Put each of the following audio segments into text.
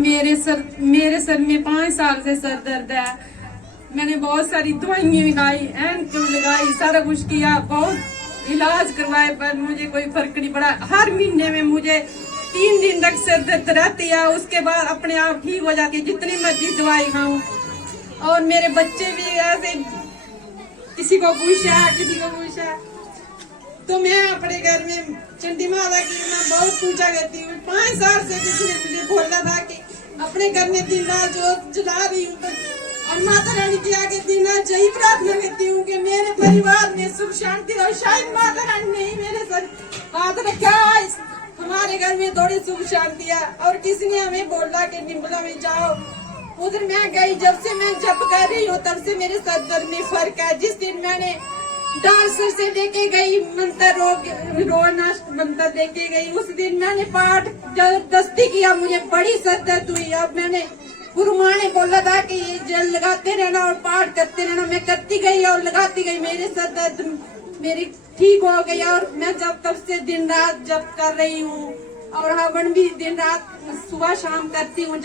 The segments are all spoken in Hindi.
मेरे सर में 5 साल से सर दर्द है। मैंने बहुत सारी दवाइयां भी खाई, एंटी लगाई, सारा कुछ किया, बहुत इलाज करवाए, पर मुझे कोई फर्क नहीं पड़ा। हर महीने में मुझे 3 दिन तक सर दर्द रहती है, उसके बाद अपने आप ठीक हो जाती है, जितनी मर्जी दवाई खाऊं। और मेरे बच्चे भी ऐसे, किसी को कुछ है, किसी को कुछ है। तो मैं अपने घर में चंडी माता की मैं बहुत पूजा करती हूँ। 5 साल से किसी ने मुझे बोला था कि अपने घर में दिन रात जो जला रही हूँ, और माता रानी के आगे दिन रात यही प्रार्थना करती हूँ कि मेरे परिवार में सुख शांति और शायद माता रानी ने ही मेरे सर हाथ रखा है। हमारे घर में थोड़ी सुख शांति है। और किसी ने हमें बोला कि निम्बला में जाओ, उधर मैं गई। जब से मैं जप कर रही हूँ तब से मेरे सर दर्द में फर्क है। जिस दिन मैंने डांसर से लेके गई मंत्र रोनाष्ट मंत्र लेके गई, उस दिन मैंने पाठ जबरदस्ती किया, मुझे बड़ी सर दर्द हुई। अब मैंने गुरु माँ ने बोला था कि ये जल लगाते रहना और पाठ करते रहना। मैं करती गई और लगाती गई, मेरे सर दर्द मेरी ठीक हो गई। और मैं जब तब से दिन रात जप कर रही हूँ, और हवन भी दिन रात सुबह शाम करती हूँ।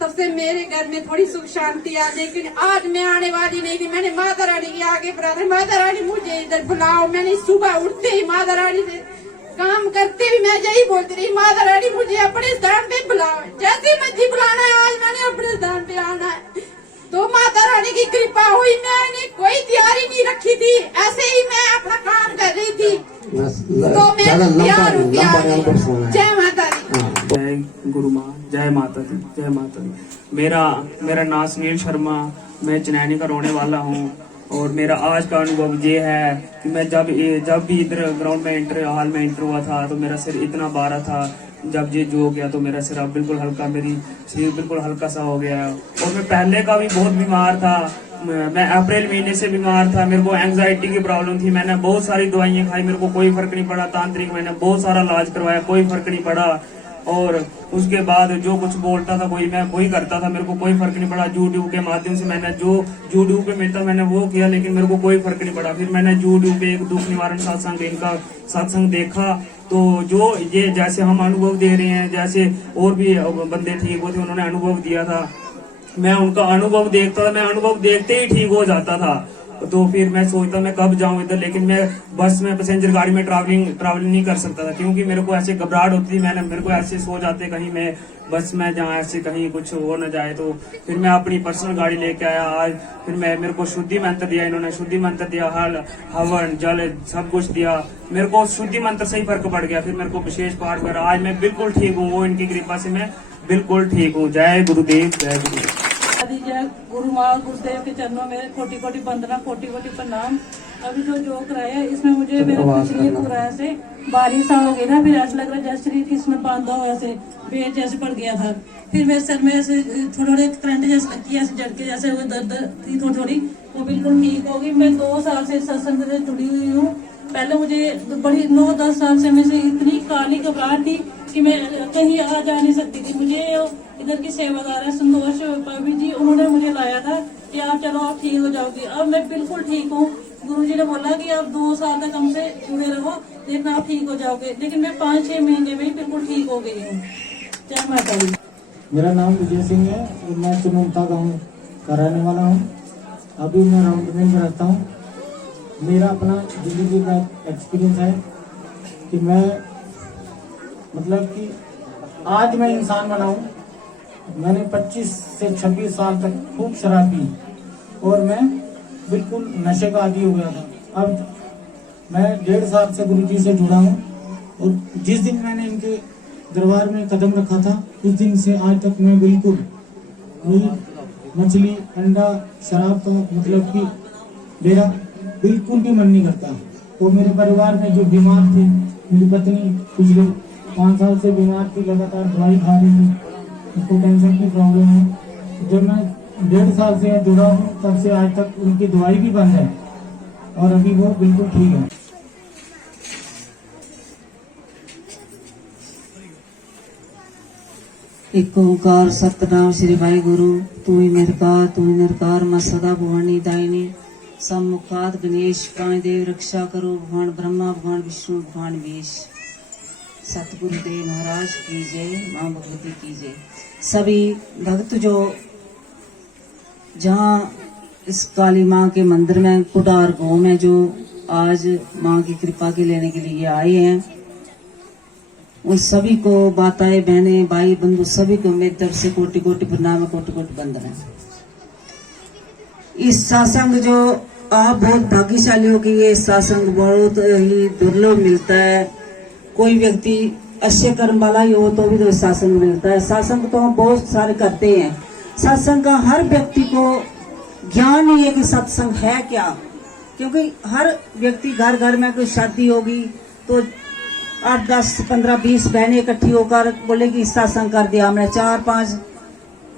तब से मेरे घर में थोड़ी सुख शांति है। लेकिन आज मैं आने वाली नहीं थी, मैंने माता रानी के आगे प्रार्थना, माता रानी मुझे इधर बुलाओ। मैंने सुबह उठते ही माता रानी से काम करते भी मैं यही बोलती रही, माता रानी मुझे अपने स्थान पे बुलाओ, जैसे मर्जी बुलाना है। आज मैंने अपने स्थान पे आना है, तो माता रानी की कृपा हुई। मैंने कोई तैयारी नहीं रखी थी, ऐसे ही मैं अपना काम कर रही थी, तो मैं तैयार हूँ। जय माता दी। जय गुरु माँ, जय माता दी, जय माता दी। मेरा नाम सुनील शर्मा, मैं चनैनी का रहने वाला हूँ। और मेरा आज का अनुभव ये है कि मैं जब भी इधर ग्राउंड में हॉल में एंटर हुआ था, तो मेरा सिर इतना बारा था। जब ये जो हो गया तो मेरा सिर अब बिल्कुल हल्का, मेरी शरीर बिल्कुल हल्का सा हो गया। और मैं पहले का भी बहुत बीमार था, मैं अप्रैल महीने से बीमार था। मेरे को एंजाइटी की प्रॉब्लम थी, मैंने बहुत सारी दवाइयां खाई, मेरे को कोई फर्क नहीं पड़ा। तांत्रिक मैंने बहुत सारा इलाज करवाया, कोई फर्क नहीं पड़ा। और उसके बाद जो कुछ बोलता था कोई, मैं वही करता था, मेरे को कोई फर्क नहीं पड़ा। यूट्यूब के माध्यम से मैंने जो यूट्यूब पे मिलता मैंने वो किया, लेकिन मेरे को कोई फर्क नहीं पड़ा। फिर मैंने यूट्यूब पे एक दुख निवारण सत्संग, इनका सत्संग देखा, तो जो ये जैसे हम अनुभव दे रहे हैं, जैसे और भी बंदे ठीक होते उन्होंने अनुभव दिया था, मैं उनका अनुभव देखता था, मैं अनुभव देखते ही ठीक हो जाता था। तो फिर मैं सोचता मैं कब जाऊं इधर, लेकिन मैं बस में पैसेंजर गाड़ी में ट्रैवलिंग नहीं कर सकता था, क्योंकि मेरे को ऐसे घबराहट होती थी। मेरे को ऐसे सो जाते कहीं मैं बस में जहाँ ऐसे कहीं कुछ हो न जाए। तो फिर मैं अपनी पर्सनल गाड़ी लेके आया आज। फिर मेरे को शुद्धि मंत्र दिया, इन्होंने शुद्धि मंत्र दिया, हवन जल सब कुछ दिया। मेरे को शुद्धि मंत्र से ही फर्क पड़ गया। फिर मेरे को विशेष पाठ कर, आज मैं बिल्कुल ठीक हूँ, वो इनकी कृपा से मैं बिल्कुल ठीक हूँ। जय गुरुदेव, जय गुरुदेव। जय गुरु माँ गुरुदेव के चरणों में कोटि कोटि वंदना, कोटि कोटि प्रणाम। अभी जो कराया इसमें मुझे मेरे शरीर पूरा ऐसे बारिश सा हो गया था, फिर ऐसा लग रहा जैसे शरीर किसमें बांधा हो, ऐसे बेच जैसे पड़ गया था। फिर मेरे सर में ऐसे थोड़े करंट जैसे लगी, ऐसे झटके जैसे वो दर्द थी थोड़ी, वो बिल्कुल ठीक हो गई। मैं 2 साल से सत्संग से जुड़ी हुई हूँ। पहले मुझे बड़ी 9-10 साल से मुझे इतनी काली घबराहट थी कि मैं कहीं आ जा नहीं सकती थी। मुझे इधर की सेवादार है संतोष भाभी जी, उन्होंने मुझे लाया था कि आप चलो आप ठीक हो जाओगे। अब मैं बिल्कुल ठीक हूँ। गुरुजी ने बोला कि आप 2 साल तक हमसे जुड़े रहो, देखना आप ठीक हो जाओगे। लेकिन मैं 5-6 महीने में ही बिल्कुल ठीक हो गई हूँ। जय माता दी। मेरा नाम विजय सिंह है और मैं चुनौता गाँव का रहने वाला हूँ। अभी मैं राउंडमेल में रहता हूँ। मेरा अपना जिंदगी का एक्सपीरियंस है कि मैं मतलब कि आज मैं इंसान बना हूँ। मैंने 25 से 26 साल तक खूब शराब पी और मैं बिल्कुल नशे का आदी हो गया था। अब मैं 1.5 साल से गुरुजी से जुड़ा हूँ, और जिस दिन मैंने इनके दरबार में कदम रखा था उस दिन से आज तक मैं बिल्कुल मीट मछली अंडा शराब का मतलब कि मेरा बिल्कुल भी मन नहीं करता। तो मेरे परिवार में जो बीमार थे, मेरी पत्नी पिछले 5 साल से बीमार थी, लगातार दवाई खा रही थी, उसको कैंसर की प्रॉब्लम है। जब मैं 1.5 साल से जुड़ा हूँ तब से आज तक उनकी दवाई भी बंद है और अभी वो बिल्कुल ठीक है। एक ओंकार सतनाम श्री वाहे गुरु। तू ही निरकार मां सदा भुवनी दायिनी। सम्मुखात गणेश प्राणदेव रक्षा करो। भगवान ब्रह्मा, भगवान विष्णु, भगवान विश। सतगुरुदेव महाराज की जय, माँ भगवती की जय। सभी भक्त जो जहाँ इस काली माँ के मंदिर में कुटार गांव में जो आज माँ की कृपा के लेने के लिए आए हैं, उन सभी को माताएं, बहनें, भाई बंधु सभी को मेरी तरफ से कोटि कोटि प्रणाम, कोटि कोटि वंदन है। इस सत्संग जो आप बहुत भाग्यशाली हो कि ये सत्संग बहुत ही दुर्लभ मिलता है। कोई व्यक्ति अच्छे कर्म वाला ही हो तो भी तो सत्संग मिलता है। सत्संग तो हम बहुत सारे करते हैं। सत्संग का हर व्यक्ति को ज्ञान नहीं है कि सत्संग है क्या, क्योंकि हर व्यक्ति घर घर में कोई शादी होगी तो 8, 10, 15, 20 बहनें इकट्ठी होकर बोलेगी सत्संग कर दिया हमने, 4, 5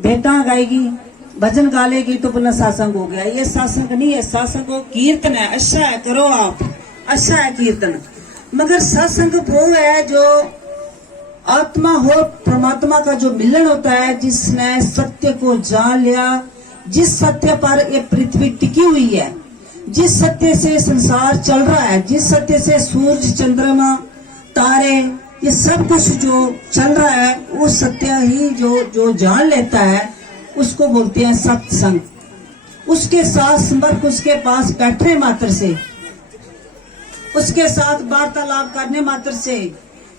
भेंटा गाएगी, भजन गा लेगी तो पुनः सत्संग हो गया। ये सत्संग नहीं है, सत्संग को कीर्तन है। अच्छा है, करो आप, अच्छा है कीर्तन। मगर सत्संग वो है जो आत्मा हो परमात्मा का जो मिलन होता है, जिसने सत्य को जान लिया, जिस सत्य पर ये पृथ्वी टिकी हुई है, जिस सत्य से संसार चल रहा है, जिस सत्य से सूरज, चंद्रमा, तारे, ये सब कुछ जो चल रहा है, वो सत्य ही जो जान लेता है उसको बोलते हैं सत्संग। उसके साथ संपर्क, उसके पास बैठने मात्र से, उसके साथ वार्तालाप करने मात्र से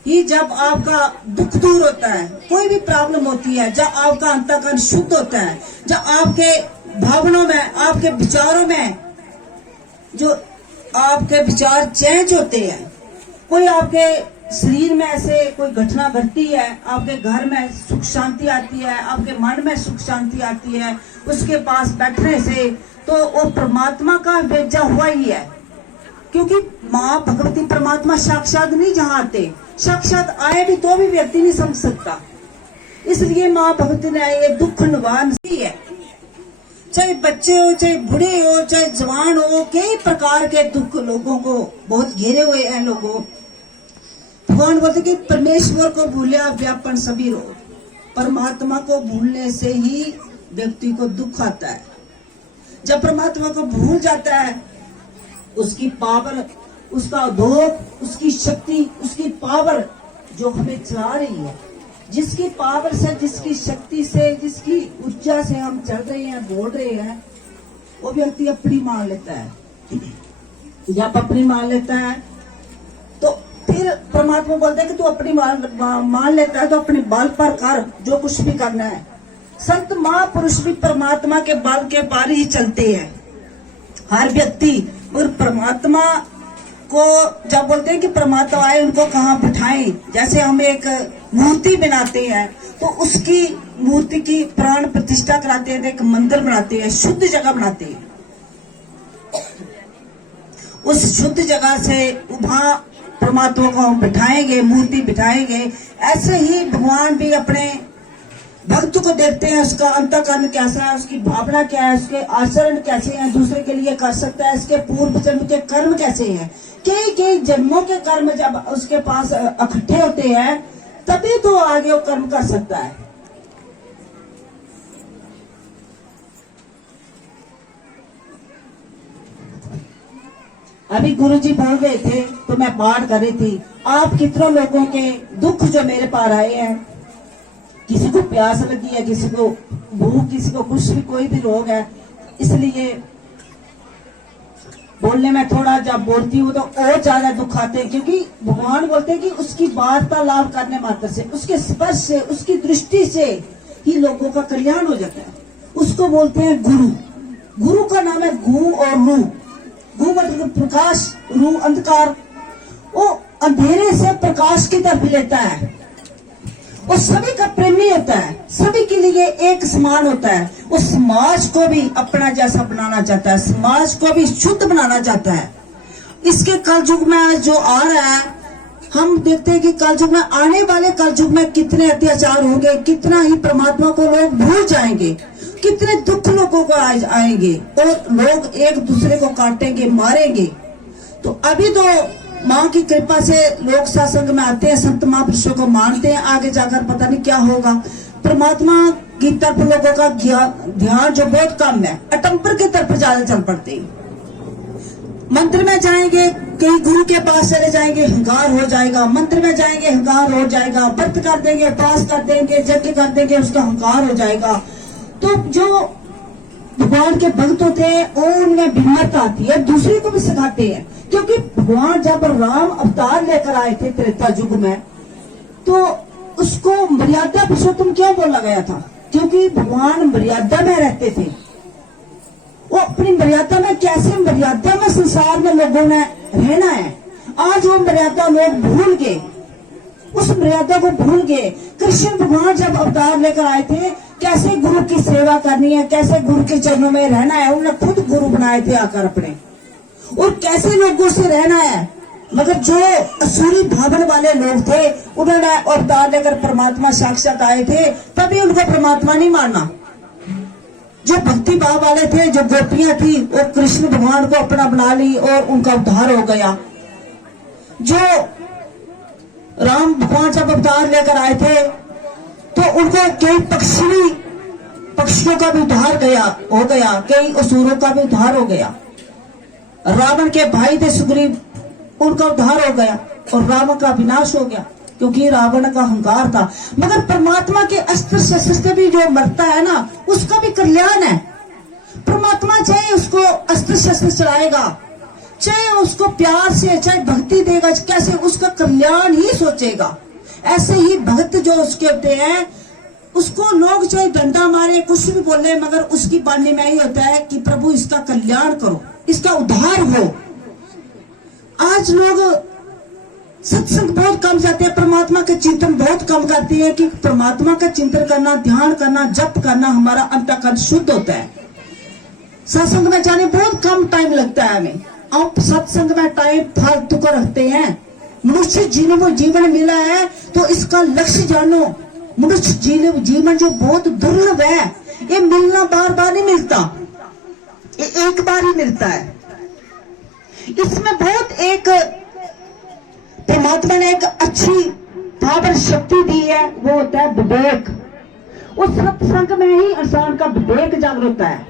ही जब आपका दुख दूर होता है, कोई भी प्रॉब्लम होती है, जब आपका अंतःकरण शुद्ध होता है, जब आपके भावनाओं में, आपके विचारों में जो आपके विचार चेंज होते हैं, कोई आपके शरीर में ऐसे कोई घटना घटती है, आपके घर में सुख शांति आती है, आपके मन में सुख शांति आती है, उसके पास बैठने से तो वो परमात्मा का भेजा हुआ ही है। क्योंकि माँ भगवती परमात्मा साक्षात नहीं जहाँ आते, साक्षात आए भी तो भी व्यक्ति नहीं समझ सकता। इसलिए माँ भगवती ने ये दुख निवारण है। चाहे बच्चे हो, चाहे बूढ़े हो, चाहे जवान हो, कई प्रकार के दुख लोगों को बहुत घेरे हुए हैं। लोगों भगवान बोलते कि परमेश्वर को भूलिया व्यापन सभी रोग। परमात्मा को भूलने से ही व्यक्ति को दुख आता है। जब परमात्मा को भूल जाता है, उसकी पावर, उसका उद्योग, उसकी शक्ति, उसकी पावर जो हमें चला रही है, जिसकी पावर से, जिसकी शक्ति से, जिसकी ऊर्जा से हम चल रहे हैं, बोल रहे हैं, वो व्यक्ति अपनी मान लेता है। जब अपनी मान लेता है तो फिर परमात्मा बोलते हैं कि तू अपनी मान लेता है तो अपने बल पर कर जो कुछ भी करना है। संत महापुरुष भी परमात्मा के बल के पार ही चलते हैं। हर व्यक्ति और परमात्मा को जब बोलते हैं कि परमात्मा आए, उनको कहाँ बिठाएं। जैसे हम एक मूर्ति बनाते हैं तो उसकी मूर्ति की प्राण प्रतिष्ठा कराते हैं, एक मंदिर बनाते हैं, शुद्ध जगह बनाते हैं। उस शुद्ध जगह से वहां परमात्मा को हम बिठाएंगे, मूर्ति बिठाएंगे। ऐसे ही भगवान भी अपने भक्त को देखते हैं, उसका अंतःकरण कैसा है, उसकी भावना क्या है, उसके आचरण कैसे हैं, दूसरे के लिए कर सकता है, इसके पूर्व जन्म के कर्म कैसे हैं। कई जन्मों के कर्म जब उसके पास इकट्ठे होते हैं तभी तो आगे वो कर्म कर सकता है। अभी गुरुजी बोल रहे थे तो मैं पाठ कर रही थी। आप कितनों लोगों के दुख जो मेरे पास आए हैं, किसी को प्यास लगी है, किसी को भूख, किसी को कुछ भी, कोई भी रोग है, इसलिए बोलने में थोड़ा जब बोलती हूँ तो और ज्यादा दुख आते हैं। क्योंकि भगवान बोलते हैं कि उसकी वार्तालाप करने मात्र से, उसके स्पर्श से, उसकी दृष्टि से ही लोगों का कल्याण हो जाता है। उसको बोलते हैं गुरु। गुरु का नाम है गु और रू। गु मतलब प्रकाश, रू अंधकार। वो अंधेरे से प्रकाश की तरफ लेता है। वो सभी का प्रेमी होता है, सभी के लिए एक समान होता है। वो समाज को भी अपना जैसा बनाना चाहता है, समाज को भी शुद्ध बनाना चाहता है। इसके कलयुग में जो आ रहा है, हम देखते हैं कि कलयुग में, आने वाले कलयुग में कितने अत्याचार होंगे, कितना ही परमात्मा को लोग भूल जाएंगे, कितने दुख लोगों को आएंगे और लोग एक दूसरे को काटेंगे, मारेंगे। तो अभी तो माँ की कृपा से लोग सत्संग में आते हैं, संत महापुरुषों को मानते हैं। आगे जाकर पता नहीं क्या होगा। परमात्मा की तरफ लोगों का ध्यान जो बहुत कम है, अटम्पर की तरफ ज्यादा चल पड़ते हैं। मंदिर में जाएंगे, कहीं गुरु के पास चले जाएंगे, अहंकार हो जाएगा। मंदिर में जाएंगे, अहंकार हो जाएगा। व्रत कर देंगे, उपवास कर देंगे, यज्ञ कर देंगे, उसका अहंकार हो जाएगा। तो जो भगवान के भक्त होते हैं उनमें विनम्रता आती है, दूसरे को भी सिखाते हैं। क्योंकि भगवान जब राम अवतार लेकर आए थे त्रेता युग में, तो उसको मर्यादा पुरुषोत्तम क्यों बोला गया था? क्योंकि भगवान मर्यादा में रहते थे। वो अपनी मर्यादा में, कैसे मर्यादा में संसार में लोगों ने रहना है, आज वो मर्यादा लोग भूल गए, उस मर्यादा को भूल गए। कृष्ण भगवान जब अवतार लेकर आए थे, कैसे गुरु की सेवा करनी है, कैसे गुरु के चरणों में रहना है, उन्होंने खुद गुरु बनाए थे आकर अपने, और कैसे लोगों से रहना है। मगर जो असुरी भावन वाले लोग थे, उन्होंने अवतार लेकर परमात्मा साक्षात आए थे, तभी उनको परमात्मा नहीं मानना। जो भक्ति भाव वाले थे, जो गोपियां थी, वो कृष्ण भगवान को अपना बना ली और उनका उद्धार हो गया। जो राम भगवान जब अवतार लेकर आए थे, तो उनको कई पक्षियों का भी उद्धार हो गया, कई असुरों का भी उद्धार हो गया। रावण के भाई थे सुग्रीव, उनका उद्धार हो गया और रावण का विनाश हो गया, क्योंकि रावण का अहंकार था। मगर परमात्मा के अस्त्र शस्त्र से भी जो मरता है ना, उसका भी कल्याण है। परमात्मा चाहे उसको अस्त्र शस्त्र चलाएगा, चाहे उसको प्यार से, चाहे भक्ति देगा, कैसे उसका कल्याण ही सोचेगा। ऐसे ही भक्त जो उसके होते हैं, उसको लोग चाहे डंडा मारे, कुछ भी बोले, मगर उसकी वाणी में ही होता है कि प्रभु इसका कल्याण करो, इसका उद्धार हो। आज लोग सत्संग बहुत कम जाते हैं, परमात्मा के चिंतन बहुत कम करते हैं, कि परमात्मा का चिंतन करना, ध्यान करना, जप करना, हमारा अंतःकरण शुद्ध होता है। सत्संग में जाने बहुत कम टाइम लगता है हमें। आप सत्संग में टाइम फालतू का रखते हैं। मनुष्य जीवन मिला है तो इसका लक्ष्य जानो। मनुष्य जीवन जो बहुत दुर्लभ है, ये मिलना बार बार नहीं मिलता, ये एक बार ही मिलता है। इसमें बहुत एक परमात्मा ने एक अच्छी पावर शक्ति दी है, वो होता है विवेक। उस सत्संग में ही इंसान का विवेक जागृत होता है।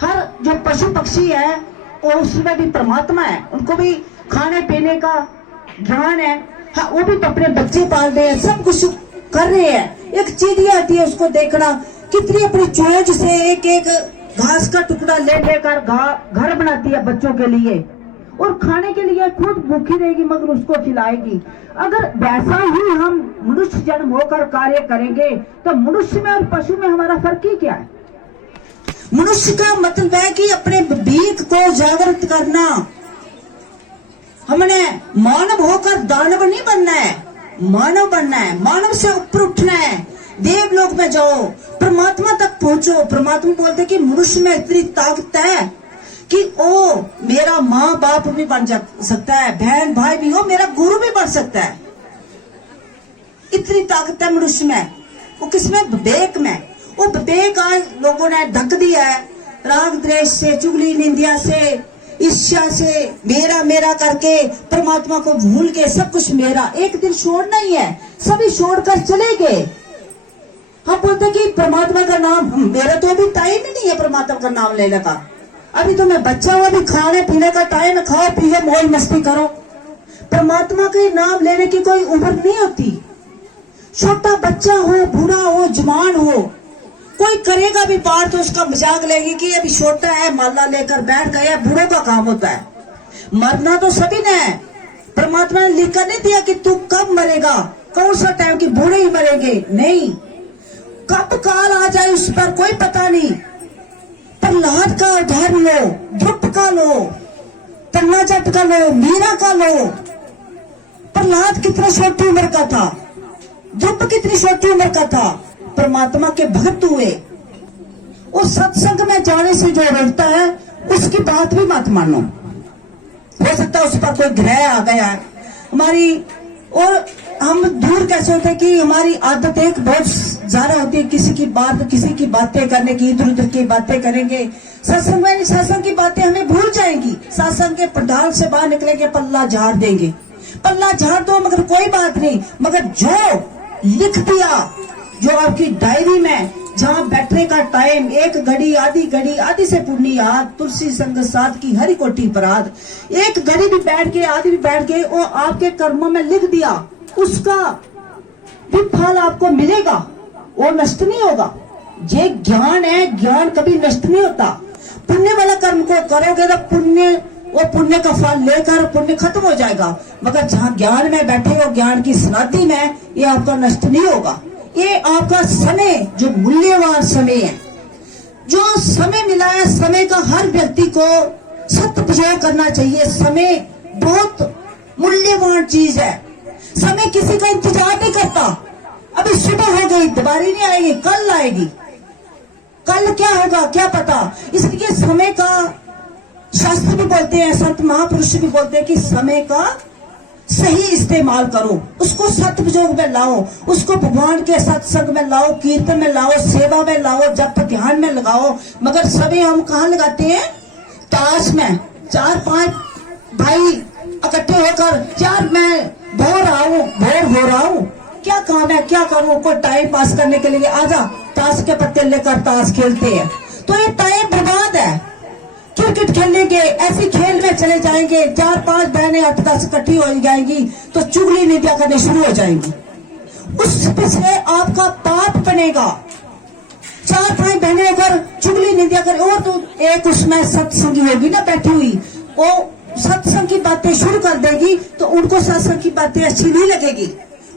हर जो पशु पक्षी है, और उसमें भी परमात्मा है, उनको भी खाने पीने का ज्ञान है। हाँ, वो भी अपने बच्चे पाल रहे हैं, सब कुछ कर रहे हैं। एक चिड़िया आती है, उसको देखना, कितनी अपनी चोंच से एक एक घास का टुकड़ा ले लेकर घर बनाती है बच्चों के लिए, और खाने के लिए खुद भूखी रहेगी मगर उसको खिलाएगी। अगर वैसा ही हम मनुष्य जन्म होकर कार्य करेंगे, तो मनुष्य में और पशु में हमारा फर्क ही क्या है? मनुष्य का मतलब है कि अपने विवेक को जागृत करना। हमने मानव होकर दानव नहीं बनना है, मानव बनना है, मानव से ऊपर उठना है, देवलोक में जाओ, परमात्मा तक पहुंचो। परमात्मा बोलते कि मनुष्य में इतनी ताकत है कि ओ मेरा माँ बाप भी बन सकता है, बहन भाई भी हो, मेरा गुरु भी बन सकता है। इतनी ताकत है मनुष्य में। वो किसमें? विवेक में। वो विवेक आज लोगों ने ढक दिया है, राग द्वेष से, चुगली निंदिया से, ईर्ष्या से, मेरा मेरा करके परमात्मा को भूल के सब कुछ मेरा। एक दिन छोड़ना ही है, सभी छोड़कर चले गए। हम बोलते कि परमात्मा का नाम, मेरा तो अभी टाइम ही नहीं है परमात्मा का नाम लेने का। अभी तो मैं बच्चा हूँ, अभी खाने पीने का टाइम है, खाओ पियो मौज मस्ती करो। परमात्मा के नाम लेने की कोई उम्र नहीं होती। छोटा बच्चा हो, बूढ़ा हो, जवान हो, कोई करेगा भी पाठ तो उसका मजाक लेगी कि अभी छोटा है, माला लेकर बैठ गया। बूढ़ों का काम होता है, मरना तो सभी ने है। परमात्मा ने लिखकर नहीं दिया कि तू कब मरेगा, कौन सा टाइम की बूढ़े ही मरेंगे, नहीं। कब काल आ जाए उस पर कोई पता नहीं। प्रहलाद का उदाहरण लो, ध्रुप का लो, तन्नाजट का लो, मीरा का लो। प्रहलाद कितना छोटी उम्र का था, ध्रुप कितनी छोटी उम्र का था, परमात्मा के भक्त हुए। उस सत्संग में जाने से जो रोकता है, उसकी बात भी मत मानो। हो सकता है उस पर कोई ग्रह आ गया है हमारी, और हम दूर कैसे होते हैं कि हमारी आदत एक बहुत ज्यादा होती है, किसी की बातें करने की, इधर उधर की बातें करेंगे। सत्संग में सत्संग की बातें हमें भूल जाएंगी। सत्संग के पंडाल से बाहर निकलेंगे, पल्ला झाड़ देंगे, पल्ला झाड़ दो, मगर कोई बात नहीं। मगर जो लिख दिया, जो आपकी डायरी में जहाँ बैठने का टाइम 1 घड़ी आधी से पुण्य याद, तुलसी संग साथ की हरि कोटि अपराध। 1 घड़ी भी बैठ के आधी भी बैठ के वो आपके कर्मों में लिख दिया, उसका भी फल आपको मिलेगा, वो नष्ट नहीं होगा। ये ज्ञान है, ज्ञान कभी नष्ट नहीं होता। पुण्य वाला कर्म को करोगे तो पुण्य का फल लेकर पुण्य खत्म हो जाएगा, मगर जहाँ ज्ञान में बैठे हो, ज्ञान की समाधि में, ये आपका नष्ट नहीं होगा। ये आपका समय जो मूल्यवान समय है, जो समय मिला है, समय का हर व्यक्ति को सदुपयोग करना चाहिए। समय बहुत मूल्यवान चीज है। समय किसी का इंतजार नहीं करता। अभी सुबह हो गई, दोबारा नहीं आएगी, कल आएगी, कल क्या होगा क्या पता। इसलिए समय का शास्त्र भी बोलते हैं, संत महापुरुष भी बोलते हैं कि समय का सही इस्तेमाल करो, उसको सदुपयोग में लाओ, उसको भगवान के सत्संग में लाओ, कीर्तन में लाओ, सेवा में लाओ, जप ध्यान में लगाओ। मगर समय हम कहाँ लगाते हैं? ताश में 4-5 भाई इकट्ठे होकर, यार मैं बोर हो रहा हूँ, क्या काम है, क्या करूँ, कोई टाइम पास करने के लिए आजा, ताश के पत्ते लेकर ताश खेलते हैं। तो ये टाइम बर्बाद है। क्रिकेट खेलेंगे, ऐसे खेल में चले जाएंगे, 4-5 बहनें 8-10 इकट्ठी हो जाएंगी तो चुगली निंदा करने शुरू हो जाएंगी, उससे आपका पाप बनेगा। 4-5 बहनें अगर चुगली निंदा करें, और तो एक उसमें सत्संगी होगी ना बैठी हुई, वो सत्संग की बातें शुरू कर देगी तो उनको सत्संग की बातें अच्छी नहीं लगेगी,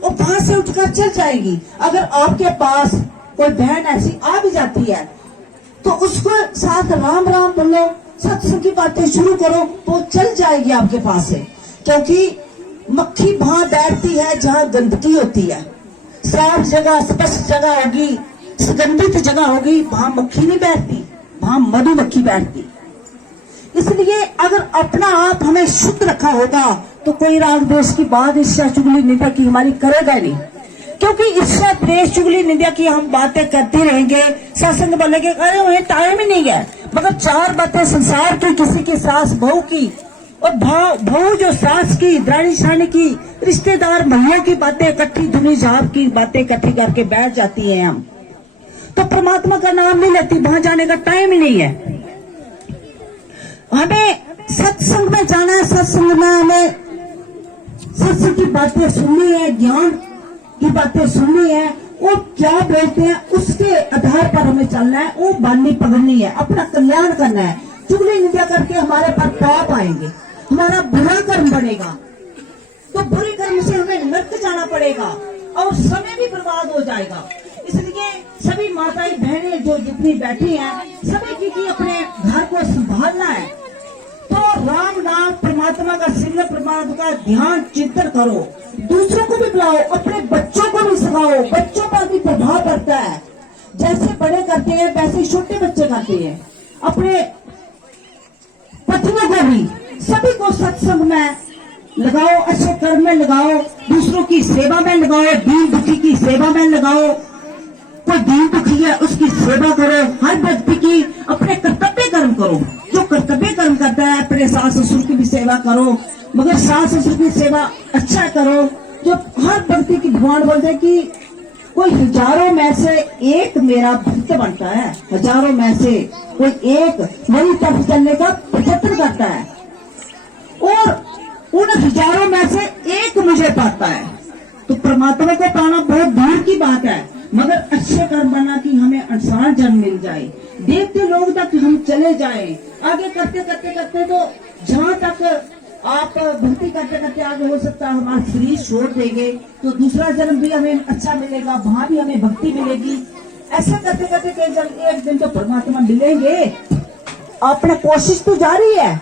वो वहां से उठकर चल जाएगी। अगर आपके पास कोई बहन ऐसी आ भी जाती है तो उसको साथ राम राम बोलो, सत्संग की बातें शुरू करो, तो चल जाएगी आपके पास से। क्योंकि मक्खी वहां बैठती है जहां गंदगी होती है। साफ जगह, स्पष्ट जगह होगी, सुगंधित जगह होगी, वहां मक्खी नहीं बैठती, वहां मधुमक्खी बैठती। इसलिए अगर अपना आप हमें शुद्ध रखा होगा तो कोई राग द्वेष की बात, ईर्ष्या चुगली निंदा की हमारी करेगा नहीं। क्योंकि ईर्ष्या द्वेष चुगली निंदा की हम बातें करते रहेंगे, सत्संग बोलेंगे, अरे उन्हें टाइम ही नहीं है, मगर 4 बातें संसार की, किसी की सास बहू की, और बहू जो सास की, दरानी शानी की, रिश्तेदार भैया की बातें इकट्ठी, धुनी जाप की बातें इकट्ठी करके बैठ जाती है हम, तो परमात्मा का नाम नहीं लेती, वहां जाने का टाइम ही नहीं है। हमें सत्संग में जाना है, सत्संग में हमें सत्संग की बातें सुननी है, ज्ञान की बातें सुननी है, वो क्या बोलते हैं उसके आधार पर हमें चलना है, वो बानी पकड़नी है, अपना कल्याण करना है। चुगली निंदा करके हमारे पर पाप आएंगे, हमारा बुरा कर्म बनेगा, तो बुरे कर्म से हमें नरक जाना पड़ेगा और समय भी बर्बाद हो जाएगा। इसलिए सभी माताएं बहनें जो जितनी बैठी हैं, सभी की अपने घर को संभालना है, तो राम नाम परमात्मा का सिमरन, परमात्मा का ध्यान चिंतन करो, दूसरों को भी बुलाओ, अपने बच्चों को भी सिखाओ, बच्चों पर भी प्रभाव पड़ता है। जैसे बड़े करते हैं वैसे छोटे बच्चे करते हैं। अपने पत्नियों को भी, सभी को सत्संग में लगाओ, अच्छे कर्म में लगाओ, दूसरों की सेवा में लगाओ, दीन दुखी की सेवा में लगाओ। कोई दीन दुखी है उसकी सेवा करो, हर व्यक्ति की अपने कर्तव्य कर्म करो। जो कर्तव्य कर्म करता है अपने सास ससुर की भी सेवा करो, मगर सास ससुर की सेवा अच्छा करो। जो हर व्यक्ति की भगवान बोलते हैं कि कोई हजारों में से एक मेरा भक्त बनता है, हजारों में से कोई एक मेरी तरफ चलने का प्रयत्न करता है, और उन हजारों में से एक मुझे पाता है। तो परमात्मा को पाना बहुत दूर की बात है, मगर अच्छे कर्म बना कि हमें आसान जन्म मिल जाए, देखते लोग तक हम चले जाएं। आगे करते करते करते तो जहाँ तक आप भक्ति करते करते आगे हो सकता है हमारा शरीर छोड़ देंगे, तो दूसरा जन्म भी हमें अच्छा मिलेगा, वहां भी हमें भक्ति मिलेगी। ऐसा करते करते एक दिन तो परमात्मा मिलेंगे। अपना कोशिश तो जारी है,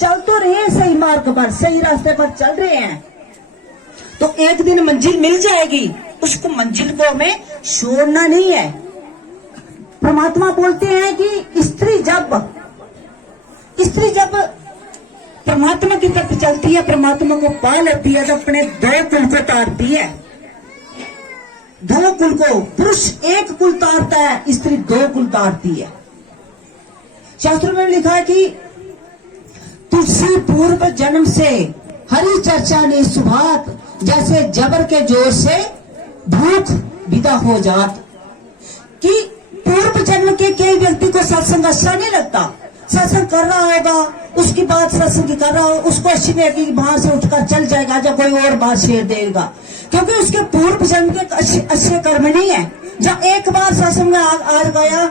चल तो रहे सही मार्ग पर, सही रास्ते पर चल रहे हैं, तो एक दिन मंजिल मिल जाएगी। उसको मंजिल को हमें छोड़ना नहीं है। परमात्मा बोलते हैं कि स्त्री जब परमात्मा की तरफ चलती है, परमात्मा को पा लेती है, तो अपने 2 कुल को तारती है। 2 कुल को, पुरुष 1 कुल तारता है, स्त्री 2 कुल तारती है। शास्त्रों में लिखा है कि तुलसी पूर्व जन्म से हरि चर्चा ने सुभात, जैसे जबर के जोर से भूख विदा हो जात। कि को सत्संग अच्छा नहीं लगता। सत्संग कर रहा होगा, उसकी बात सत्संग कर रहा हो, उसको अच्छी लगेगी, वहां से उठकर चल जाएगा या कोई और बात शेयर देगा, क्योंकि उसके पूर्व जन्म के अच्छे कर्म नहीं है। जब एक बार सत्संग में आ गया,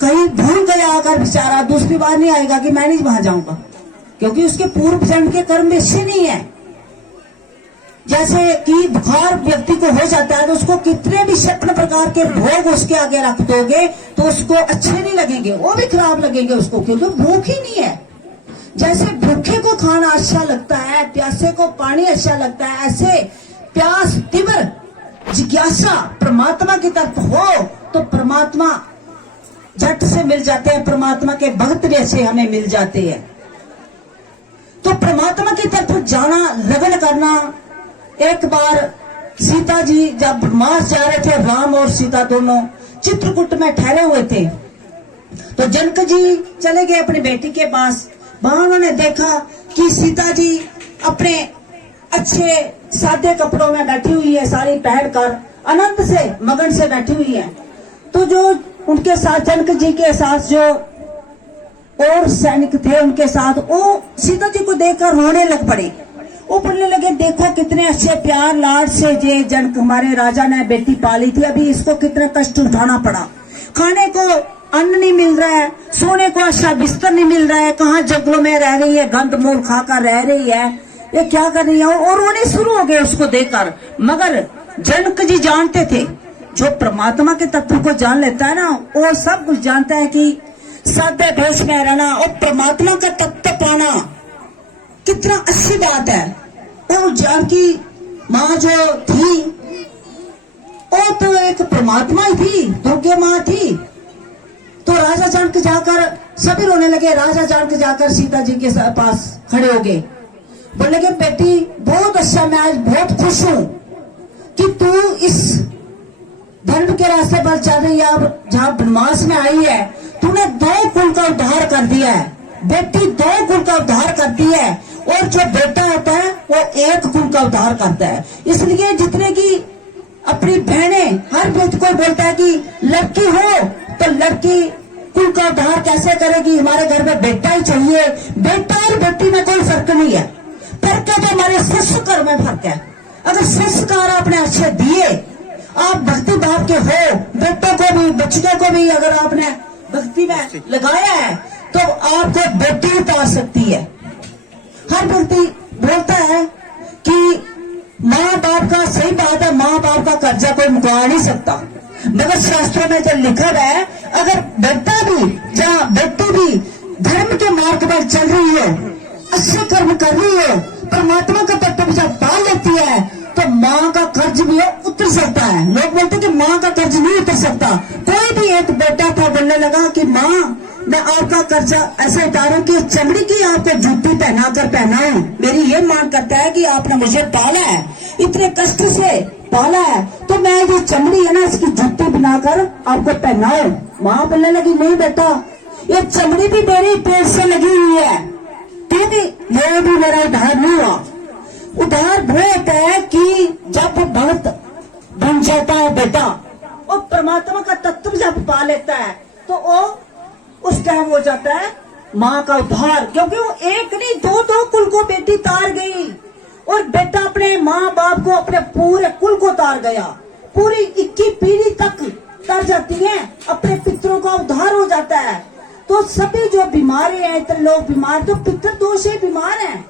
कहीं भूल गया अगर बेचारा, दूसरी बार नहीं आएगा कि मैं नहीं वहां जाऊंगा, क्योंकि उसके पूर्व जन्म के कर्म भी अच्छे नहीं है। जैसे कि बुखार व्यक्ति को हो जाता है तो उसको कितने भी छप्पन प्रकार के भोग उसके आगे रख दोगे तो उसको अच्छे नहीं लगेंगे, वो भी खराब लगेंगे उसको, क्योंकि भूख ही नहीं है। जैसे भूखे को खाना अच्छा लगता है, प्यासे को पानी अच्छा लगता है, ऐसे प्यास तीव्र जिज्ञासा परमात्मा की तरफ हो तो परमात्मा झट से मिल जाते हैं, परमात्मा के भक्त भी ऐसे हमें मिल जाते हैं। तो परमात्मा की तरफ जाना, लगन करना। एक बार सीता जी जब वनवास जा रहे थे, राम और सीता दोनों चित्रकूट में ठहरे हुए थे, तो जनक जी चले गए अपनी बेटी के पास। वहां उन्होंने देखा कि सीता जी अपने अच्छे सादे कपड़ों में बैठी हुई है, साड़ी पहनकर आनंद से मगन से बैठी हुई है। तो जो उनके साथ जनक जी के साथ जो और सैनिक थे उनके साथ, वो सीता जी को देखकर रोने लग पड़े। वो बोलने लगे, देखो कितने अच्छे प्यार लाड से ये जनक हमारे राजा ने बेटी पाली थी, अभी इसको कितना कष्ट उठाना पड़ा। खाने को अन्न नहीं मिल रहा है, सोने को अच्छा बिस्तर नहीं मिल रहा है, कहाँ जंगलों में रह रही है, गंद मूल खाकर रह रही है, ये क्या कर रही है। और रोने शुरू हो गए उसको देखकर। मगर जनक जी जानते थे, जो परमात्मा के तत्व को जान लेता है ना, वो सब कुछ जानता है कि सादे भेष में रहना और परमात्मा का तत्व पाना कितना अच्छी बात है। और जानकी माँ जो थी वो तो एक परमात्मा ही थी, दुर्गे माँ थी। तो राजा जनक जाकर सभी रोने लगे। राजा जनक जाकर सीता जी के पास खड़े हो गए, बोले कि बेटी बहुत अच्छा, मैं आज बहुत खुश हूँ कि तू इस धर्म के रास्ते पर चल रही है। जहाँ वनवास में आई है, तूने 2 कुल का उद्धार कर दिया है। बेटी 2 कुल का उद्धार करती है और जो बेटा होता है वो 1 कुल का उद्धार करता है। इसलिए जितने की अपनी बहनें, हर व्यक्ति को बोलता है कि लड़की हो तो लड़की कुल का उद्धार कैसे करेगी, हमारे घर में बेटा ही चाहिए। बेटा और बेटी में कोई फर्क नहीं है, फर्क है तो हमारे संस्कार में फर्क है। अगर संस्कार आपने अच्छे दिए, आप भक्ति भाव के हो, बेटों को भी बच्चों को भी अगर आपने भक्ति में लगाया है तो आपको बेटी उतार सकती है। हर व्यक्ति बोलता है कि माँ बाप का, सही बात है, माँ बाप का कर्जा कोई मुका नहीं सकता, मगर शास्त्रों में जो लिखा है, अगर बेटा भी जहाँ बेटी भी धर्म के मार्ग पर चल रही हो, अच्छे कर्म कर रही हो, परमात्मा का तत्व जब पाल लेती है तो माँ का कर्ज भी उतर सकता है। लोग बोलते कि माँ का कर्ज नहीं उतर सकता। कोई भी एक बेटा था बोलने लगा कि माँ मैं आपका कर्जा ऐसे उतारूं कि चमड़ी की आपको जूती पहना कर पहनाऊं। मेरी ये मांग करता है कि आपने मुझे पाला है, इतने कष्ट से पाला है, तो मैं ये चमड़ी है ना इसकी जूती बनाकर आपको पहनाऊं। माँ बोलने लगी नहीं बेटा, ये चमड़ी भी मेरे पेट से लगी हुई है, तो भी ये भी मेरा उद्धार नहीं हुआ। उद्धार वो होता है कि जब भक्त बन जाता है बेटा और परमात्मा का तत्व जब पा लेता है तो वो उस टाइम हो जाता है माँ का उद्धार। क्योंकि वो एक नहीं 2 कुल को बेटी तार गई और बेटा अपने माँ बाप को, अपने पूरे कुल को तार गया। पूरी 21 पीढ़ी तक तर जाती है, अपने पितरों का उद्धार हो जाता है। तो सभी जो बीमार है, इतने लोग बीमार, तो पितर दोष से बीमार हैं।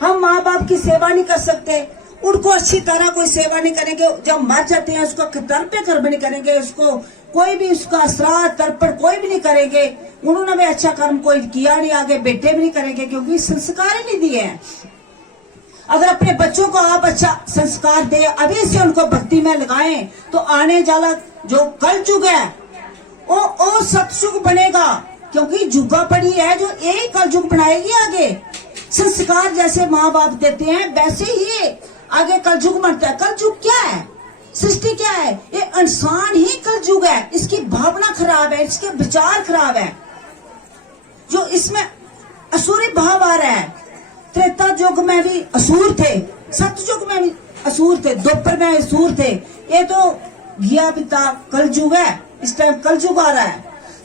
हम माँ बाप की सेवा नहीं कर सकते, उनको अच्छी तरह कोई सेवा नहीं करेंगे, जब मर जाते हैं उसको तर्पण कर्म नहीं करेंगे, उसको कोई भी उसका श्राद्ध तर्पण कोई भी नहीं करेंगे। उन्होंने भी अच्छा कर्म कोई किया नहीं, आगे बेटे भी नहीं करेंगे क्योंकि संस्कार ही नहीं दिए हैं। अगर अपने बच्चों को आप अच्छा संस्कार दे, अभी से उनको भक्ति में लगाएं, तो आने वाला जो कल युग है वो सतयुग बनेगा। क्योंकि जुगा पड़ी है जो एक कल युग बनाएगी आगे। संस्कार जैसे माँ बाप देते हैं वैसे ही आगे कलयुग बनता है। कलयुग क्या है, सृष्टि क्या है, ये इंसान ही कलयुग है। इसकी भावना खराब है, इसके विचार खराब है, जो इसमें असुरी भाव आ रहा है। त्रेता युग में भी असुर थे, सतयुग में भी असुर थे, द्वापर में असुर थे। ये तो गया पिता कलयुग है, इस टाइम कलयुग आ रहा है।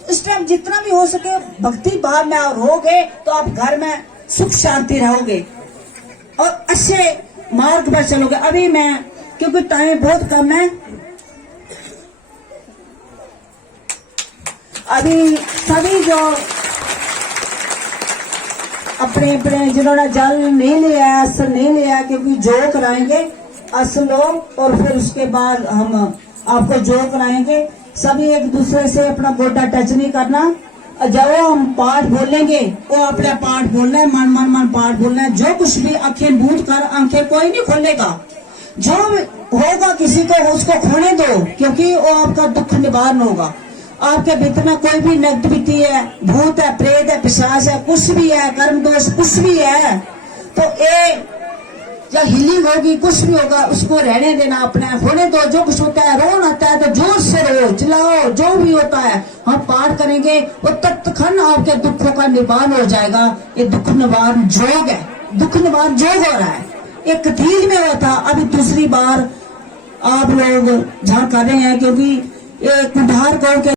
इस टाइम जितना भी हो सके भक्ति भाव में आप रहोगे तो आप घर में सुख शांति रहोगे और अच्छे मार्ग पर चलोगे। अभी मैं, क्योंकि टाइम बहुत कम है, अभी सभी जो अपने अपने जिन्होंने जल नहीं लिया, असल नहीं लिया, क्योंकि जो कराएंगे असल लोग, और फिर उसके बाद हम आपको जो कराएंगे। सभी एक दूसरे से अपना गोटा टच नहीं करना। जब हम पाठ बोलेंगे वो अपना पाठ बोलना है, मन मन मन पाठ बोलना है। जो कुछ भी आंखें बूंद कर, आंखें कोई नहीं खोलेगा। जो होगा किसी को उसको खोने दो, क्योंकि वो आपका दुख निवारण होगा। आपके भीतर में कोई भी नेगेटिविटी है, भूत है, प्रेत है, पिशाच है, कुछ भी है, कर्म दोष कुछ भी है, तो ये या हीलिंग होगी, कुछ भी होगा, उसको रहने देना, अपना होने दो। जो कुछ होता है, रोन आता है तो जोर से रो, चिल्लाओ, जो भी होता है हम पाठ करेंगे, वो तत्क्षण आपके दुखों का निवारण हो जाएगा। ये दुख निवारण योग है, दुख निवारण योग हो रहा है। एक कथील में हुआ था, अभी दूसरी बार आप लोग जहाँ कर रहे हैं, क्योंकि ये कुठार कौर के